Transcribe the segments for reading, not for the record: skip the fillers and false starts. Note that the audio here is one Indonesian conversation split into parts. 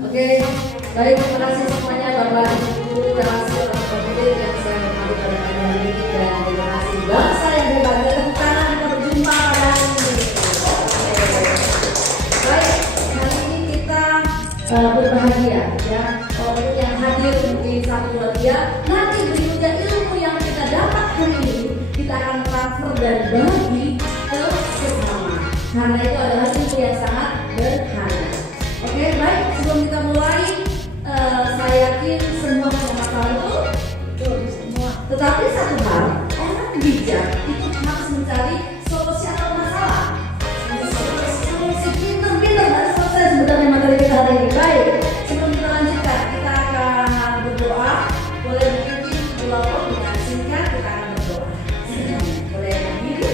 Oke, baik, terima kasih semuanya Bapak Ibu Rahasia dan Pemilik yang saya hormati pada hari ini dan generasi bangsa yang hebat. Tepuk tangan kita berjumpa pada hari ini. Oke, baik, hari ini kita berbahagia ya. Kalau yang hadir mungkin satu dua tiga, nanti berikutnya ilmu yang kita dapat hari ini kita akan transfer dan bagi ke sesama. Karena itu adalah ilmu yang sangat berharga. Oke, baik, sebelum kita mulai, saya yakin semua masalah itu betul semua. Tetapi satu hal, orang bijak itu harus mencari solusi atau masalah. Solusi pintar-pintar harus selesai sebenarnya materi kita hari ini. Baik, sebelum kita lanjutkan, kita akan berdoa. Boleh mungkin pulau dengan singkat kita akan berdoa. Boleh berdiri.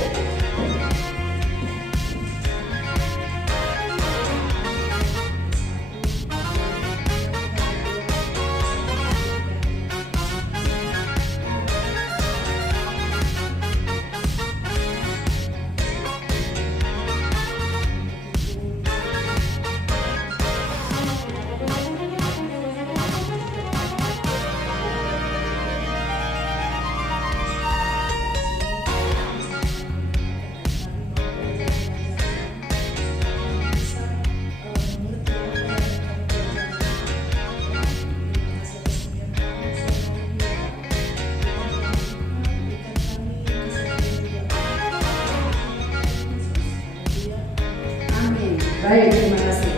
Baik, terima kasih.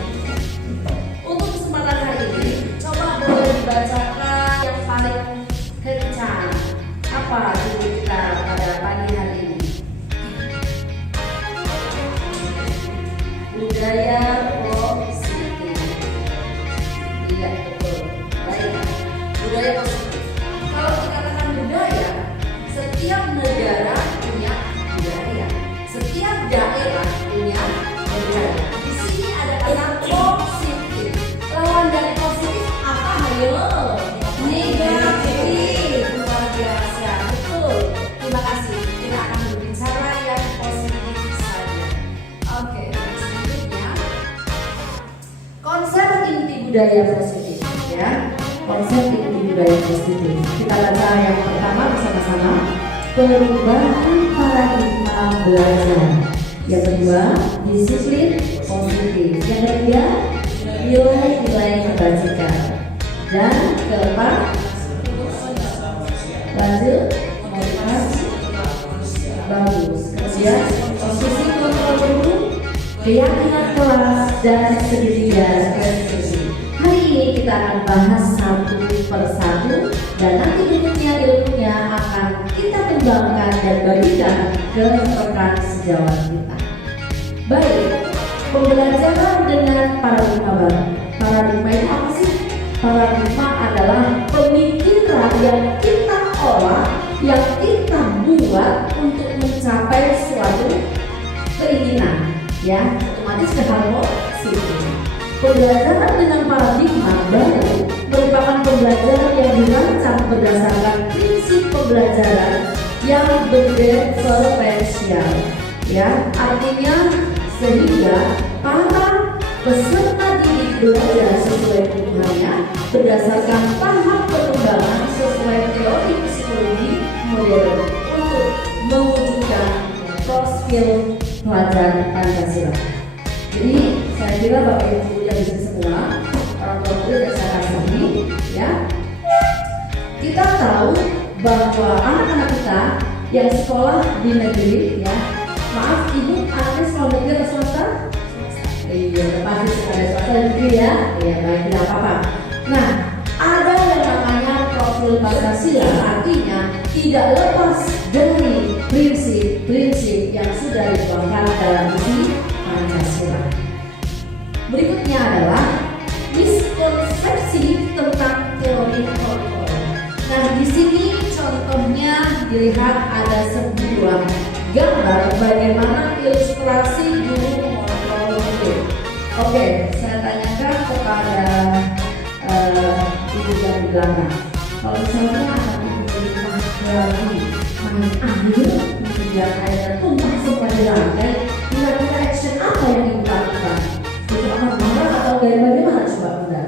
Untuk kesempatan hari ini, coba boleh dibacakan yang paling kencang. Apa judul kita pada pagi hari ini? Budaya positif. Iya, betul. Baik, budaya positif. Kalau dikatakan budaya, setiap negara punya budaya. Setiap daerah punya budaya. Positif. Lawan dari positif apa? Ayo. Negatif. Luar biasa. Betul. Terima kasih. Kita akan berbicara yang positif saja. Oke. Selanjutnya, konsep inti budaya positif. Ya. Konsep inti budaya positif. Kita baca yang pertama bersama-sama. Perubahan paradigma belajar. Yang kedua, disiplin positif. Yang ketiga, nilai-nilai kebajikan. Dan keempat, lanjut, motivasi bagus. Kemudian, posisi kontrol guru, keyakinan kelas, dan segitiga ekspresi. Hari ini kita akan bahas satu persatu dan nanti berikutnya ilmunya akan kita kembangkan dan bagikan ke rekan sejawat kita. Baik, pembelajaran dengan paradigma baru. Paradigma itu apa sih? Paradigma adalah pemikiran yang kita olah, yang kita buat untuk mencapai suatu keinginan, ya, otomatis ke hal positif. Pembelajaran dengan paradigma baru merupakan pembelajaran yang dirancang berdasarkan prinsip pembelajaran yang berdiferensial, ya, artinya sehingga para peserta didik belajar sesuai kebutuhannya berdasarkan tahap perkembangan sesuai teori psikologi modern untuk mewujudkan profil pelajar Pancasila. Jadi saya kira Bapak Ibu yang di sini semua, orang tua murid yang saya kasihi, ya, kita tahu bahwa anak-anak kita yang sekolah di negeri, ya, maaf Ibu, anaknya sekolah negeri atau swasta? Iya, pasti ada swasta negeri ya. Iya, baik, tidak apa-apa. Nah, ada yang namanya profil Pancasila, artinya tidak lepas dari prinsip-prinsip yang sudah dituangkan dalam isi Pancasila. Berikutnya adalah miskonsepsi tentang teori kontrol. Nah, di sini contohnya dilihat ada sebuah gambar bagaimana ilustrasi guru mengontrol murid. Oke, saya tanyakan kepada ibu yang di belakang. Kalau misalnya anak ibu di rumah lagi main air, kemudian airnya tumpah semua di lantai, kira-kira action apa yang ibu lakukan? Itu akan marah atau bagaimana coba bunda?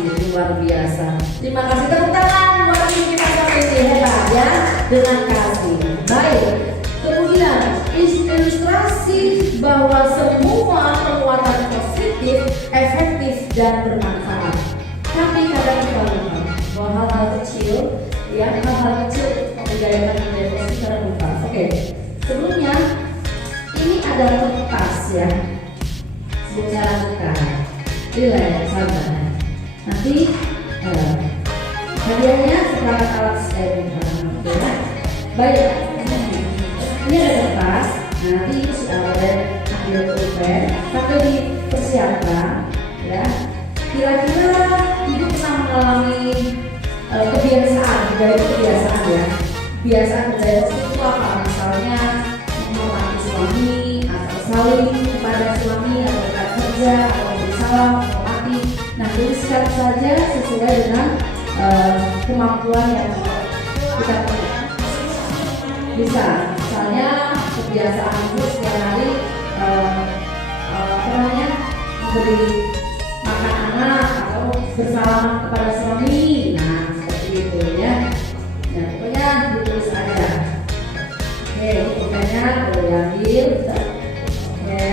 kasih, luar biasa. Terima kasih, tepuk tangan buat tim kita sampai sini, hebat ya, dengan kasih. Baik, kemudian ilustrasi bahwa semua penguatan positif, efektif dan bermanfaat. Tapi kadang kita lupa bahwa hal-hal kecil, ya hal-hal kecil memberdayakan budaya positif secara lupa. Oke, sebelumnya ini ada kertas ya. Sebelum saya lanjutkan, relax, sabar. Nanti hadiahnya seperangkat alat ya. Baik, ini ada kertas. Nanti sudah boleh ambil pulpen sambil dipersiapkan ya. Kira-kira ibu pernah mengalami kebiasaan, dari kebiasaan ya. Kebiasaan budaya itu apa? Misalnya menghormati suami atau saling kepada suami atau rekan kerja atau bersalam, menghormati. Nah, tuliskan saja sesuai dengan kemampuan yang kita punya. Bisa, misalnya kebiasaan ibu setiap hari memberi makan anak atau bersalaman kepada suami. Nah, seperti itu ya. Nah, pokoknya ditulis aja. Oke, ini pokoknya boleh diambil. Oke.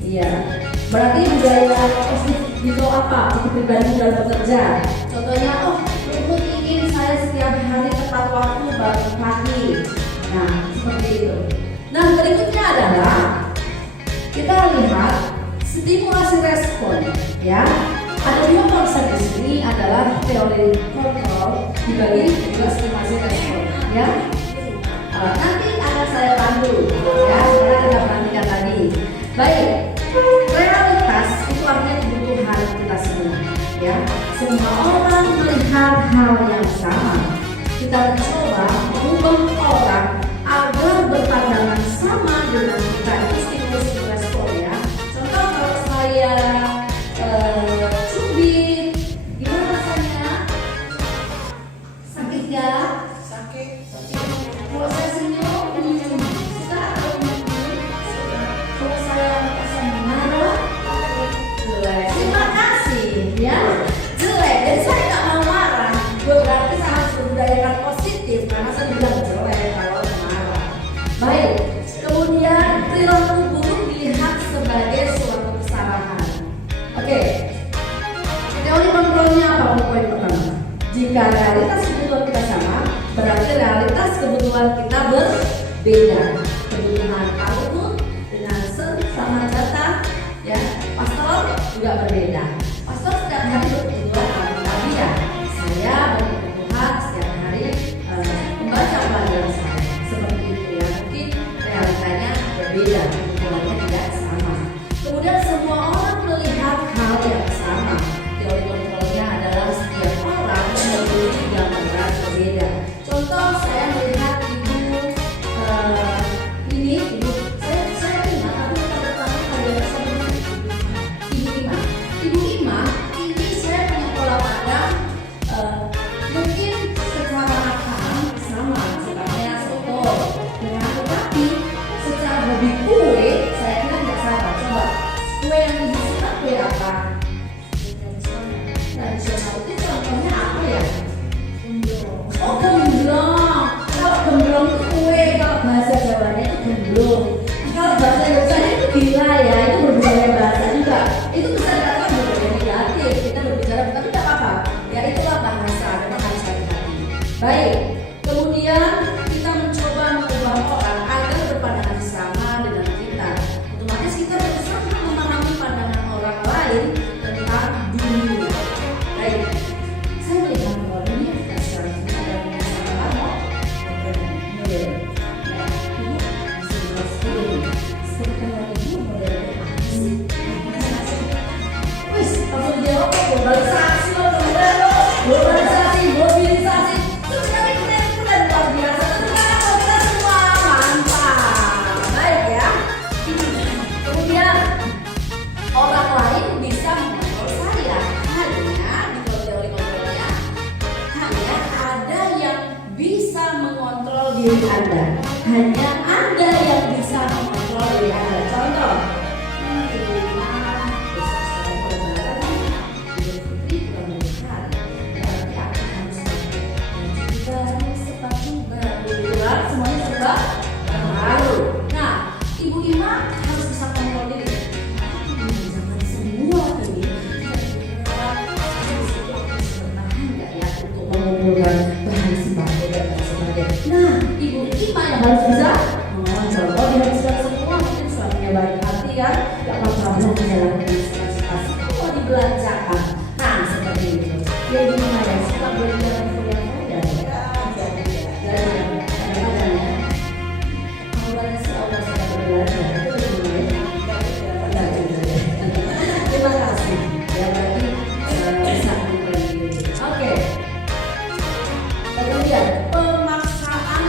Iya. Berarti budaya positif itu apa? Untuk pribadi dalam bekerja. Contohnya, Lutut ingin saya setiap hari tepat waktu bangun pagi. Nah, seperti itu. Nah, berikutnya adalah kita lihat stimulasi respon, ya. Ada 2 konsep di sini adalah teori kontrol dibagi juga stimulasi respon, ya. Nanti akan saya pandu, ya. Sekarang kita perhatikan lagi. Baik, realitas itu artinya kebutuhan kita semua, ya. Semua orang melihat hal yang sama. Kita mencoba mengubah orang agar berpandangan sama dengan kita. Itu stimulasi respon ya. Contoh kalau saya cubit, gimana rasanya? Sakit gak? Sakit. Kalau saya senyum, suka atau kalau saya marah, jelek. Terima kasih ya. Jelek. Jadi saya nggak mau marah. Berarti saya harus berbudayakan positif karena saya bilang jelek kalau marah. Baik. Kemudian perilaku buruk dilihat sebagai suatu kesalahan. Oke. Teori kontrolnya apa? Poin pertama. Jika realitas kebutuhan kita sama, berarti realitas kebutuhan kita berbeda. Kebutuhan Pak dengan sama jatah, ya. Pastor juga berbeda. Pastor setiap hari berkebutuhan tadi ya. Saya berkebutuhan setiap hari membaca pelajaran saya. Seperti itu ya. Mungkin realitanya berbeda, kebutuhannya tidak sama. Kemudian semua orang melihat hal yang sama. Teori kontrolnya adalah setiap orang memiliki gambaran berbeda. Contoh, saya melihat ibu saya ingat tapi kita bertemu pada Ibu Ima ini saya punya pola pandang mungkin secara makanan sama sebenarnya soto dengan, tetapi secara hobi kue saya kira tidak sama. Coba kue yang ibu suka kue apa? Tradisional itu contohnya apa ya? Oh, gemblong. Kalau gemblong itu kue, kalau bahasa Jawanya itu gemblong. Kalau bahasa Indonesia itu gila ya, itu berbudaya bahasa juga. Itu bisa dikatakan berbudaya negatif. Kita berbicara, tapi tidak apa-apa. Ya itulah bahasa, memang harus hati-hati. Baik, kemudian kita mencoba mengubah orang agar berpandangan sama dengan kita. Otomatis kita berusaha memahami pandangan orang lain tentang dunia. Baik, saya melihat bahwa dunia tidak seharusnya ada masalah lama. Globalisasi, mobilisasi, itu sekali keren luar biasa. Tentunya kita semua mantap, baik ya. Kemudian orang lain bisa mengontrol saya. Hanya di teori kontrolnya, hanya ada yang bisa mengontrol diri Anda. Hanya Anda yang bisa mengontrol diri Anda. Contoh, di rumah besok saya lebaran pemaksaan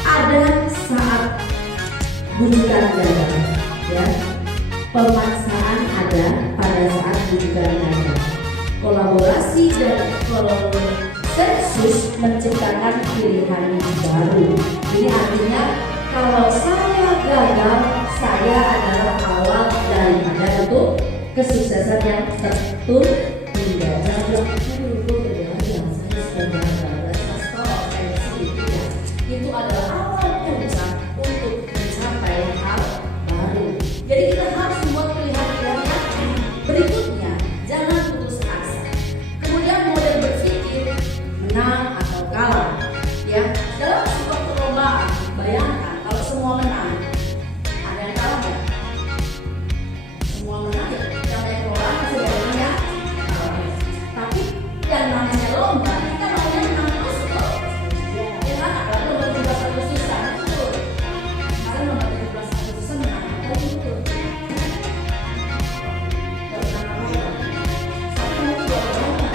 ada saat bujukan gagal, ya. Pemaksaan ada pada saat bujukan gagal. Kolaborasi dan konsensus menciptakan pilihan baru. Ini artinya kalau saya gagal, saya adalah awal daripada itu kesuksesan yang tertunda. Jangan bilang, itu adalah awal puncak untuk mencapai hal baru. Jadi kita harus membuat pilihan-pilihan yang berikutnya. Jangan putus asa. Kemudian model berpikir menang atau kalah. Ya, dalam sebuah perlombaan, bayangkan kalau semua menang, ada yang kalah nggak? Semua menang ya. Yang namanya perlombaan masih ada yang kalah. Tapi yang namanya lomba, kita maunya menang terus tuh. Ya kan? Apalagi lomba 17 Agustusan itu. Kemarin lomba 17 Agustusan menang apa itu? Gak menang apa-apa. Tapi kamu juga lomba.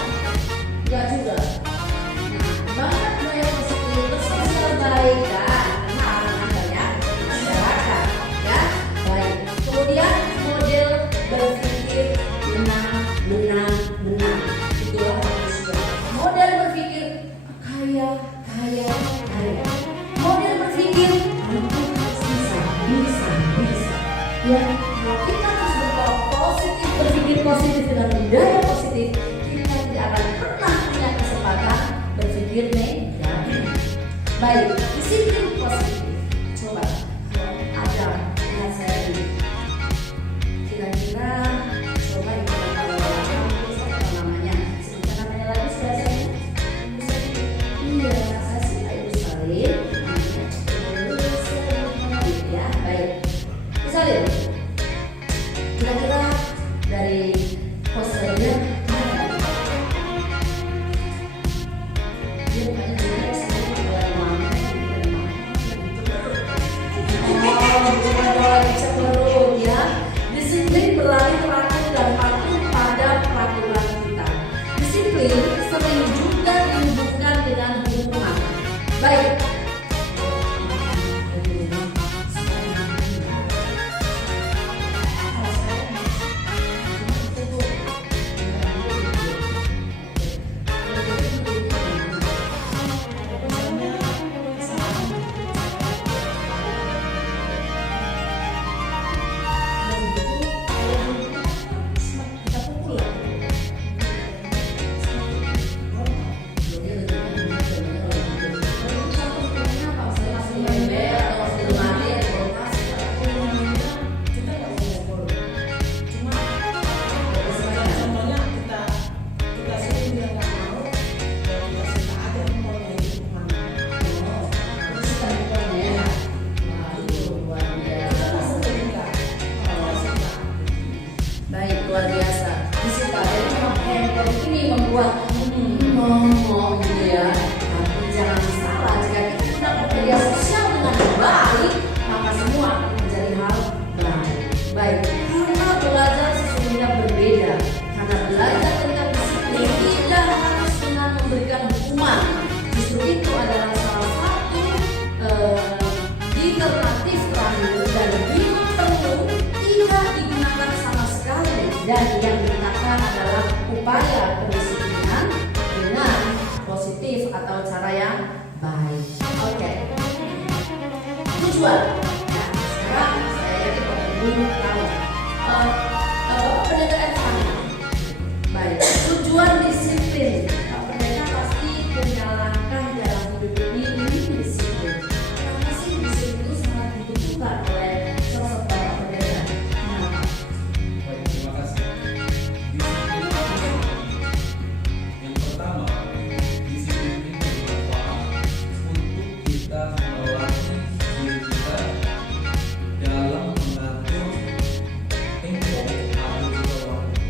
Enggak juga. Nah, banyak budaya positif bersosial baik dan menang banyak masyarakat, ya. Baik. Kemudian model berpikir menang. Itulah manusia. Model berpikir kaya. Model berpikir aku bisa. Ya, kalau kita terus positif, berpikir positif dengan budaya positif, kita tidak akan pernah punya kesempatan berpikir negatif. Baik, disiplin positif. Coba ada lihat saya ini. Kira-kira coba kita apa namanya? Sebutkan namanya lagi biasanya. Iya, saya sih Ibu Salim. Ya, baik. Ibu Salim. Kira-kira dari posternya mana? Dia bukannya juga sebenarnya bukan mama. Bukan orang cenderung, ya. Disiplin berlari teratur dan patuh pada peraturan kita. Disiplin sering juga dihubungkan dengan hukuman. Baik. Baik, luar biasa. Disita. Jadi memang handphone ini membuat ngomong gitu ya. Tapi jangan salah, jika kita menggunakan media sosial dengan baik, maka semua akan menjadi hal baik. Baik, karena belajar sesungguhnya berbeda. Karena belajar tentang disiplin tidak harus dengan memberikan hukuman. Justru itu adalah salah satu alternatif terakhir dan bila perlu tidak digunakan sama sekali. Dan yang digunakan adalah upaya pendisiplinan dengan positif atau cara yang baik. Oke. Tujuan. Nah, sekarang saya yakin Bapak Ibu tahu. Bapak Pendeta Evan. Baik. Tujuan disiplin. Bapak Pendeta pasti punya langkah dalam hidup ini disiplin. Karena sih disiplin itu sangat dibutuhkan oleh sosok Bapak Pendeta. Kenapa? Baik, terima kasih. Disiplin yang pertama, disiplin ini bermanfaat untuk kita melatih diri kita dalam mengatur tempo atau juga waktu.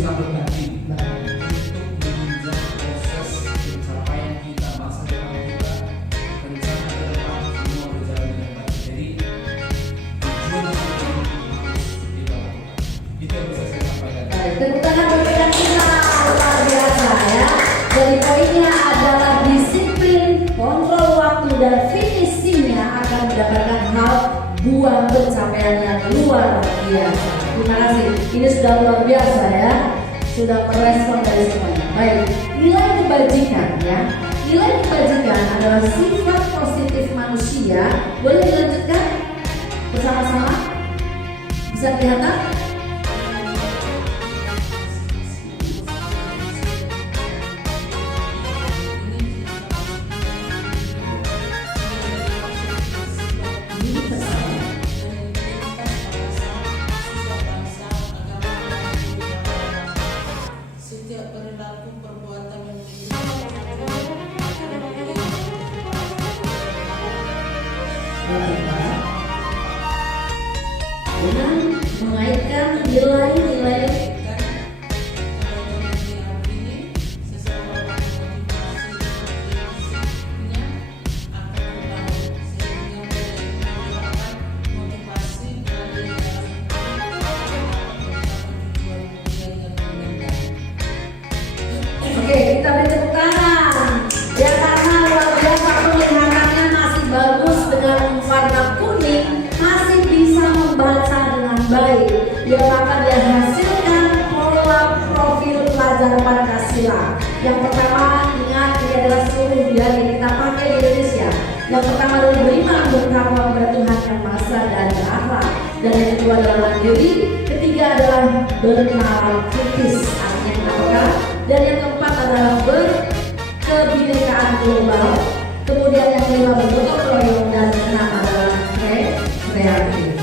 bisa berbagi untuk menunjang proses pencapaian kita, masa depan kita, rencana ke depan semua berjalan dengan baik. Jadi tujuan itu harus kita lakukan. Itu yang bisa saya sampaikan. Baik, tepuk tangan bagi yang kita luar biasa ya. Jadi poinnya adalah disiplin, kontrol waktu dan finishingnya akan mendapatkan hal buah pencapaian yang luar biasa. Terima kasih. Ini sudah luar biasa ya. Sudah merespon dari semuanya. Baik, nilai kebajikan ya. Nilai kebajikan adalah sifat positif manusia. Boleh dilanjutkan bersama-sama? Bisa kelihatan? Setiap perilaku perbuatan yang Dengan mengaitkan nilai-nilai Oke, kita beri tepuk tangan. Ya karena luar biasa penglihatannya masih bagus dengan warna kuning, masih bisa membaca dengan baik. Dia akan dihasilkan pola profil pelajar Pancasila. Yang pertama, ingat ini adalah seluruh yang kita pakai di Indonesia. Yang pertama adalah beriman, bertakwa kepada Tuhan Yang Maha Esa dan berakhlak. Dan yang kedua adalah mandiri. Ketiga adalah bernalar kritis, artinya kita. Dan yang keempat adalah berkebinekaan global. Kemudian yang kelima bergotong royong dan keenam adalah kreatif.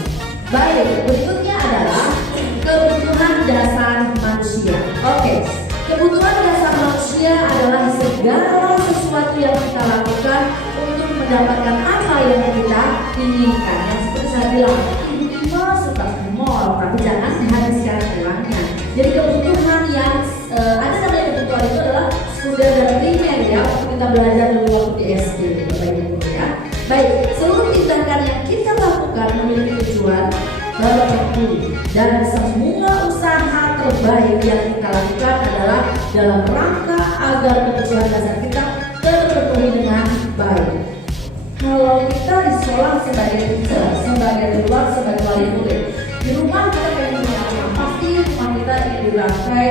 Baik, berikutnya adalah kebutuhan dasar manusia. Oke, kebutuhan dasar manusia adalah segala sesuatu yang kita lakukan untuk mendapatkan apa yang kita inginkan. Yang seperti saya bilang, ibu-ibu suka ke mall, tapi jangan dihabiskan uangnya. Jadi kebutuhan yang ada namanya kebutuhan itu adalah sekunder dan primer ya, untuk kita belajar dulu waktu di SD, Bapak Ibu ya. Baik, seluruh tindakan yang kita lakukan memiliki tujuan tertentu dan semua usaha terbaik yang kita lakukan adalah dalam rangka agar kebutuhan dasar kita terpenuhi dengan baik. Kalau kita di sekolah sebagai teacher, sebagai luar, sebagai wali murid, di rumah kita pengen punya rumah, pasti rumah kita ingin dirangkai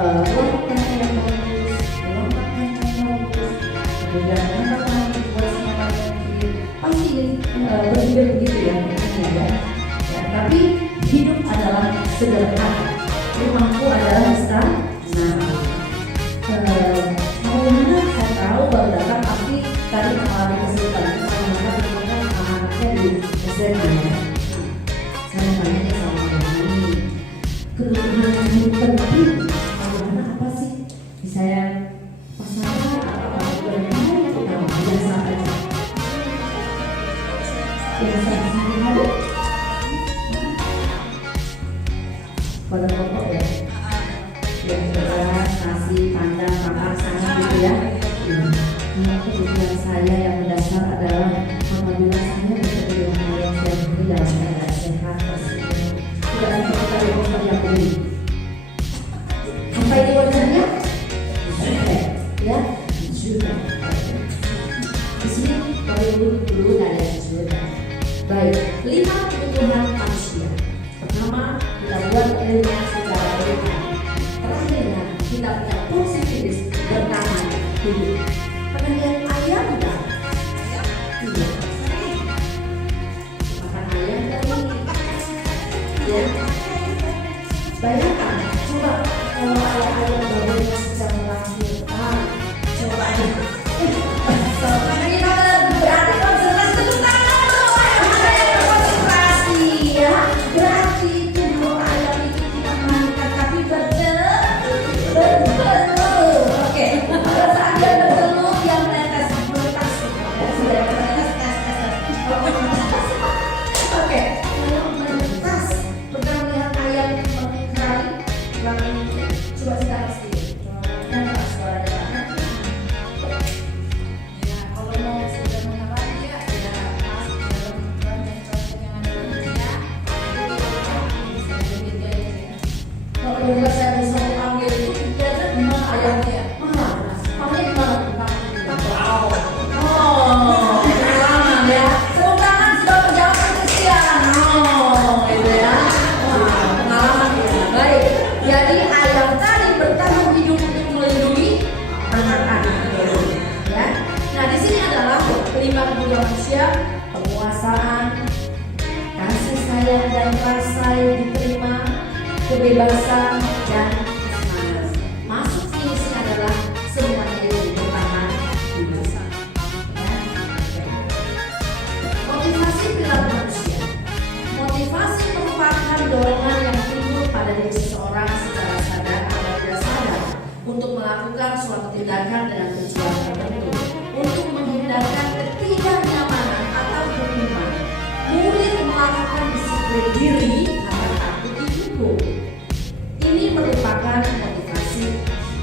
ruang makan yang bagus, ruang makan yang bagus, kemudian tempat mandi buat semua pasti berpikir begitu ya, ya. Tapi hidup adalah sederhana. Rumahku adalah istana. Bagaimana saya tahu baru datang pasti tadi mengalami kesulitan. Saya anaknya di SMA ya. Saya tanya sama ini kebutuhan yang penting. Bagaimana apa sih? Saya pasangan apa bagaimana kita biasa aja. Biasa saja. Pada pokok ya, yang beras, nasi, kandang, makan, sangat gitu ya. Kebutuhan saya yang mendasar adalah apabila saya bekerja dengan yang saya beri dalam keadaan sehat, tersebut tidak seperti tadi dokter yang beri. Sampai di wajahnya, ya, sudah. Di sini kalau dulu nggak ada sudah. Baik, 5 kebutuhan manusia. Pertama, kita buat ilmunya secara berkah. Terakhirnya, kita punya positivis bertahan hidup. Pernah lihat ayam enggak? Iya. Makan ayam tadi. Ya. Bayangkan, coba kalau ayam berbeda bisa melahirkan. Coba aja. Berarti konsentrasi tepuk tangan dong. Ayam konsentrasi ya. Berarti itu kalau ayam itu tidak melahirkan tapi bertelur. Oke. Pada saat dia bertelur yang menetas. Oke. Kalau menetas, pernah melihat ayam mengkari? Coba ceritakan sedikit. Yang keras suaranya. Ya, kalau mau sederhana lagi ya masuk dalam rancangan yang ada di Indonesia. Bisa jadi dia ya. Kalau juga saya bisa panggil itu kira-kira gimana ayamnya? Mana? Panggil gimana? Wow. Oh, pengalaman ya. Tepuk tangan sudah menjawab Christian. Oh, itu ya. Wah, pengalaman ya. Baik. Jadi ayam tadi bertahan hidup untuk melindungi anak-anak. Ya. Nah, di sini adalah kelima kebutuhan manusia, penguasaan, kasih sayang dan rasa yang diterima, kebebasan dan kesenangan. Masuk ini sih adalah semuanya itu bertahan hidup. Ya. Motivasi perilaku manusia. Motivasi merupakan dorongan yang timbul pada diri seseorang secara sadar atau tidak sadar untuk melakukan suatu tindakan dengan tujuan tertentu untuk menghindarkan ketidaknyamanan atau kebingungan. Murid melakukan disiplin diri karena takut dihukum. Ini merupakan motivasi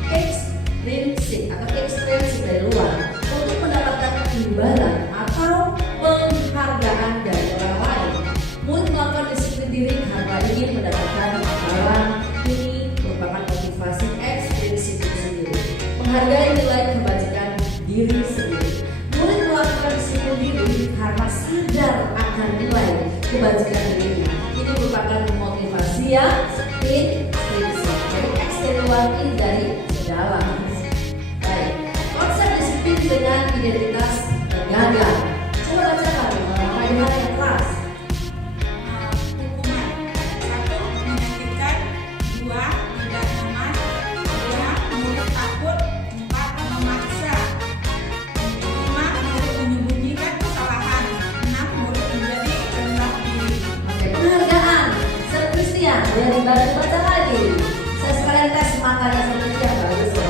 ekstrinsik atau ekstrinsik dari luar untuk mendapatkan imbalan atau penghargaan dari orang lain. Murid melakukan disiplin diri karena ingin mendapatkan imbalan. Ini merupakan motivasi ekstrinsik itu sendiri. Menghargai nilai kebajikan diri sendiri. Murid melakukan disiplin diri karena sadar akan nilai kebajikan dirinya. Ini merupakan motivasi yang intrinsik. Jadi eksternal ini dari dalam. Baik. Konsep disiplin dengan identitas gagal. Coba bacakan kaidah yang keras. Hukuman 1. Menyakitkan. 2. Tidak nyaman. 3. Murid takut. 4. Memaksa. 5. Murid menyembunyikan kesalahan. 6. Murid menjadi rendah diri. Oke, penghargaan. Sir Christian, biar dibaca lagi. Saya sekalian tes matanya Sir Christian, bagus ya.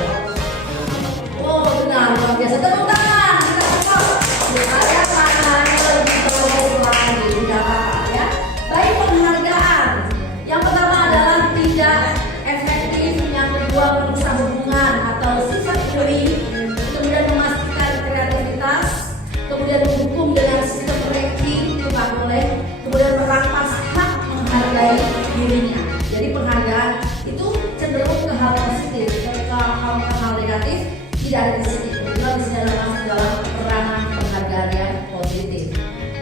Oh benar, luar biasa. Tepuk tangan, kita tepuk. Supaya matanya lebih bagus lagi, tidak apa-apa ya. Baik, penghargaan. Yang pertama adalah tidak efektif. Yang kedua merusak hubungan atau sifat iri. Kemudian memastikan kreativitas. Kemudian menghukum dengan sistem ranking, itu nggak boleh. Kemudian merampas hak menghargai dirinya. Jadi penghargaan itu cenderung ke hal positif, ke hal negatif tidak ada di sini. Kebetulan di sini adalah masuk dalam peranan penghargaan yang positif.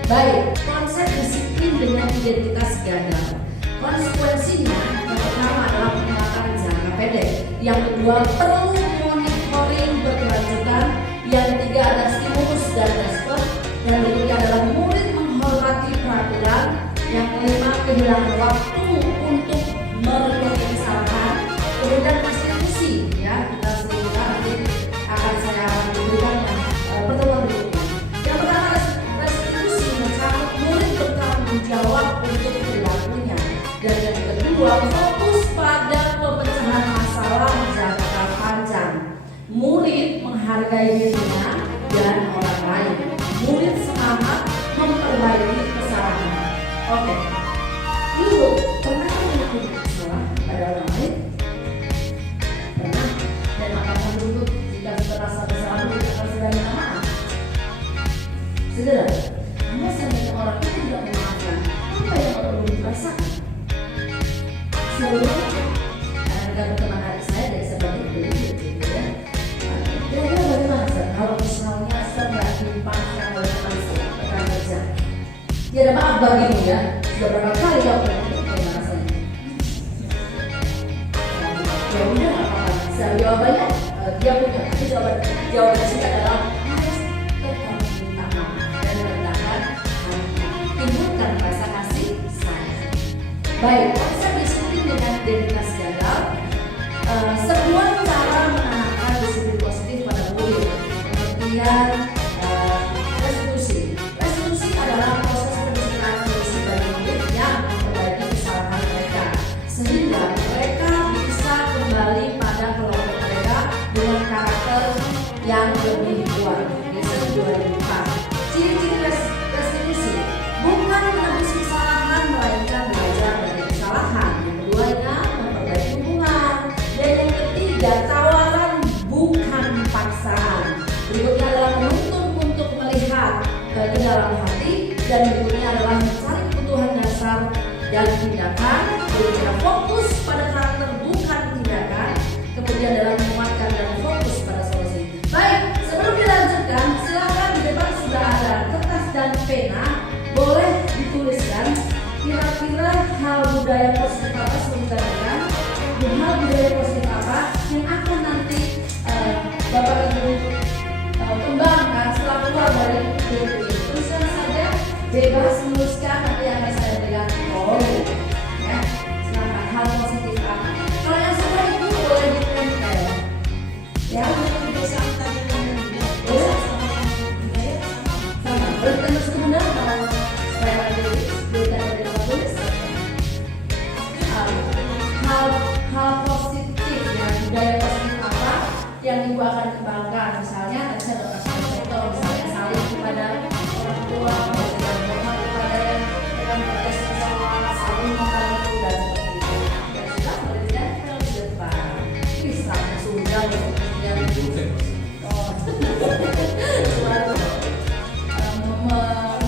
Baik, konsep disiplin dengan identitas gagal. Konsekuensinya yang pertama adalah peningkatan jangka pendek. Yang kedua perlu monitoring berkelanjutan. Yang ketiga ada stimulus dan respon. Yang ketiga adalah murid menghormati peraturan. Yang kelima kehilangan waktu untuk merenungi kesalahan. Kemudian restitusi, ya kita sebutkan nanti akan saya berikan pertemuan berikutnya. Yang pertama restitusi mencakup murid bertanggung jawab untuk perilakunya. Dan yang kedua fokus pada pemecahan masalah jangka panjang. Murid menghargai dirinya dan orang lain. Murid semangat memperbaiki kesalahan. Oke. Dulu pernah melakukan kesalahan pada orang lain? Pernah. Dan akan dulu jika merasa bersalah kita akan segera minta maaf. Segera. Karena seandainya orang itu tidak memaafkan, apa yang perlu dirasakan? Sebelum dengan teman adik saya dari sebagai beli gitu ya. Kira-kira bagaimana Sir? Kalau misalnya Sir nggak dimaafkan oleh teman saya, rekan kerja, dia ada maaf bagimu ya. Sudah berapa kali kau bagaimana rasanya? Ya udah nggak apa-apa. Jawabannya dia punya. Tapi jawaban singkat adalah harus tetap minta maaf dan merendahkan hati, timbulkan rasa kasih sayang. Baik, konsep disiplin dengan identitas gagal. Sebuah cara menanamkan disiplin positif pada murid. Kemudian restitusi. Restitusi adalah proses pendisiplinan polisi bagi murid yang memperbaiki kesalahan mereka, sehingga mereka bisa kembali pada kelompok mereka dengan karakter yang lebih kuat. Gesel 2004. Ciri-ciri restitusi bukan menebus kesalahan melainkan belajar dari kesalahan. Yang kedua adalah memperbaiki hubungan. Dan berikutnya adalah mencari kebutuhan dasar dan tindakan. Berikutnya fokus pada karakter bukan tindakan. Kemudian adalah menguatkan dan fokus pada solusi. Baik, sebelum dilanjutkan, silakan di depan sudah ada kertas dan pena. Boleh dituliskan kira-kira hal budaya positif apa sebenarnya, hal budaya positif apa yang akan nanti Bapak Ibu kembangkan setelah keluar dari grup ini. Tuliskan saja, bebas menuliskan, nanti akan saya berikan poin. Ya, silakan hal positif apa. Kalau yang sudah Ibu boleh ditempel. Ya, sama. Boleh ditempel sebentar kalau supaya tulis, boleh ditempel tulis. Hal positif ya, budaya positif apa yang Ibu akan kembangkan. Misalnya tadi saya udah kasih contoh, misalnya saling kepada orang tua, memberikan hormat kepada yang dalam proses bersama, saling membantu dan seperti itu. Dan sudah boleh ditempel di depan. Bisa sudah kemudian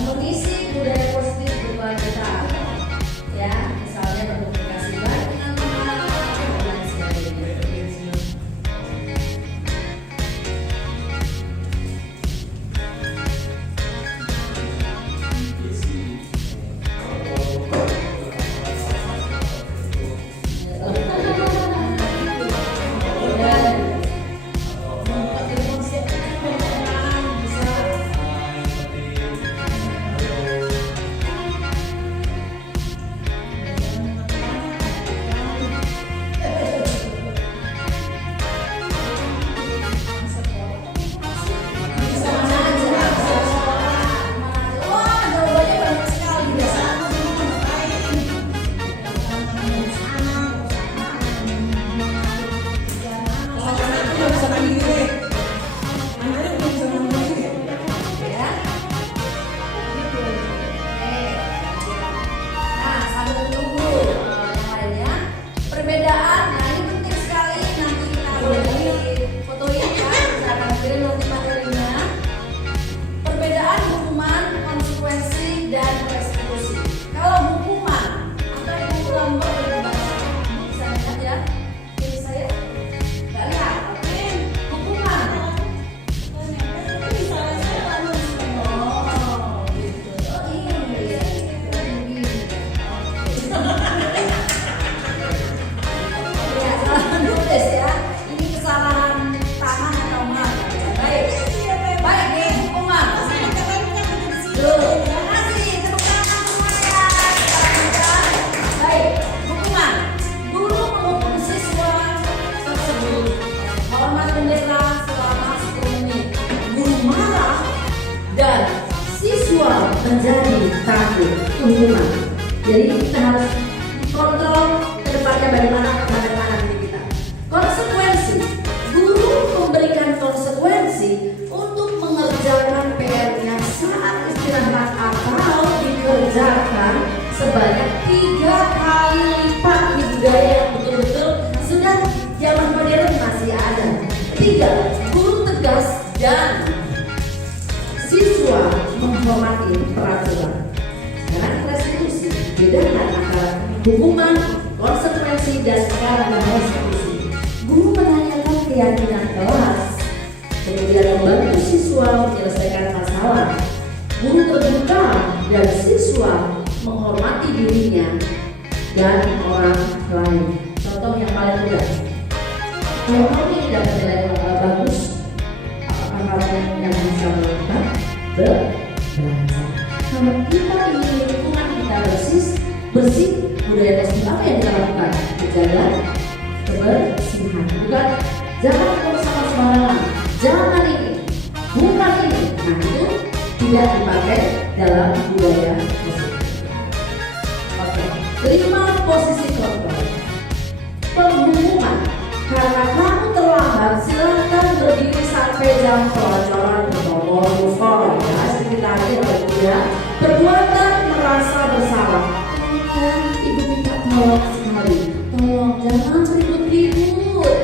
mengisi budaya positif di luar kita. Ya, misalnya berkomunikasi baik dengan teman dan sebagainya. Menjadi takut hukuman. Jadi kita harus kontrol ke depannya bagaimana diri kita. Konsekuensi, guru memberikan konsekuensi untuk mengerjakan PR-nya saat istirahat atau dikerjakan sebanyak 3 kali lipat di budaya yang betul-betul sudah zaman modern masih ada. 3, guru tegas dan siswa menghormati peraturan. Sekarang restitusi, bedakan antara hukuman, konsekuensi, dan sekarang restitusi. Guru menanyakan keyakinan kelas, kemudian membantu siswa menyelesaikan masalah. Guru terbuka dan siswa menghormati dirinya dan orang lain. Contoh yang paling mudah, kalau kamu ini dapat nilai bagus, apakah kamu yang bisa melakukan? Belajar. Kalau kita ingin lingkungan kita bersih, budaya positif apa yang kita lakukan? Menjaga kebersihan. Bukan jangan buang sampah sembarangan, jangan ini, bukan ini. Nah itu tidak dipakai dalam budaya positif. Oke, 5 posisi kontrol. Pengumuman. Karena kamu terlambat, silakan berdiri sampai jam pelajaran bernomor ya, sekitarnya ya. Perbuatan merasa bersalah. Ibu minta tolong sekali, tolong jangan ribut-ribut.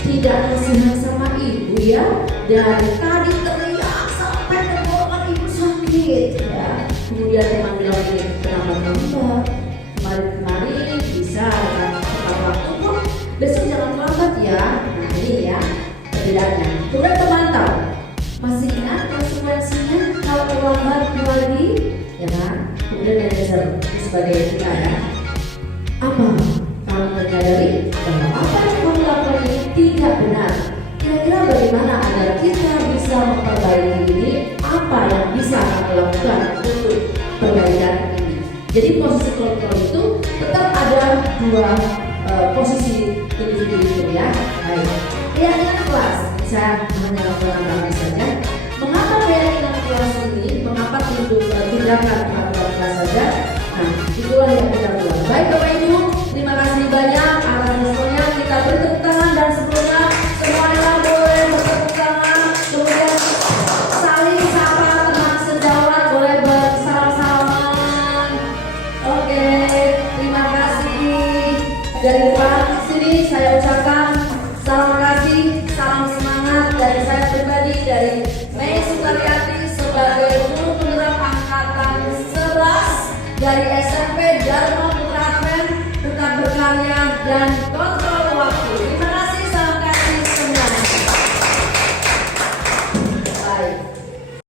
Tidak kasihan sama ibu ya. Dari tadi teriak sampai tenggorokan ibu sakit ya. Kemudian kemudian teman bilang ini kenapa terlambat, kemarin bisa tepat waktu kok, besok jangan terlambat ya. Nah ini ya perbedaannya. Kemudian teman tahu, masih ingat konsekuensinya kalau terlambat lagi, ya kan? Kemudian manajer sebagai kita ya, apa kamu menyadari bahwa apa yang kamu lakukan ini tidak benar? Kira-kira bagaimana agar kita bisa memperbaiki ini? Apa yang bisa kamu lakukan untuk perbaikan ini? Jadi posisi kontrol itu tetap ada dua posisi individu itu ya. Baik, keyakinan kelas saya hanya lakukan saja. Mengapa keyakinan kelas ini? Mengapa tindakan peraturan kelas saja? Nah, itulah yang kita buat. Baik Bapak Ibu, terima kasih banyak atas responnya. Kita beri tepuk tangan dan sebelumnya semuanya boleh bertepuk tangan. Kemudian saling sapa teman sejawat, boleh bersalam-salaman. Oke, terima kasih. Dari depan sini saya ucapkan salam kasih, salam semangat dari saya pribadi, dari Mei Sukaryati sebagai guru penggerak angkatan 11 dari SMP Dharma Putra Advent. Tetap berkarya dan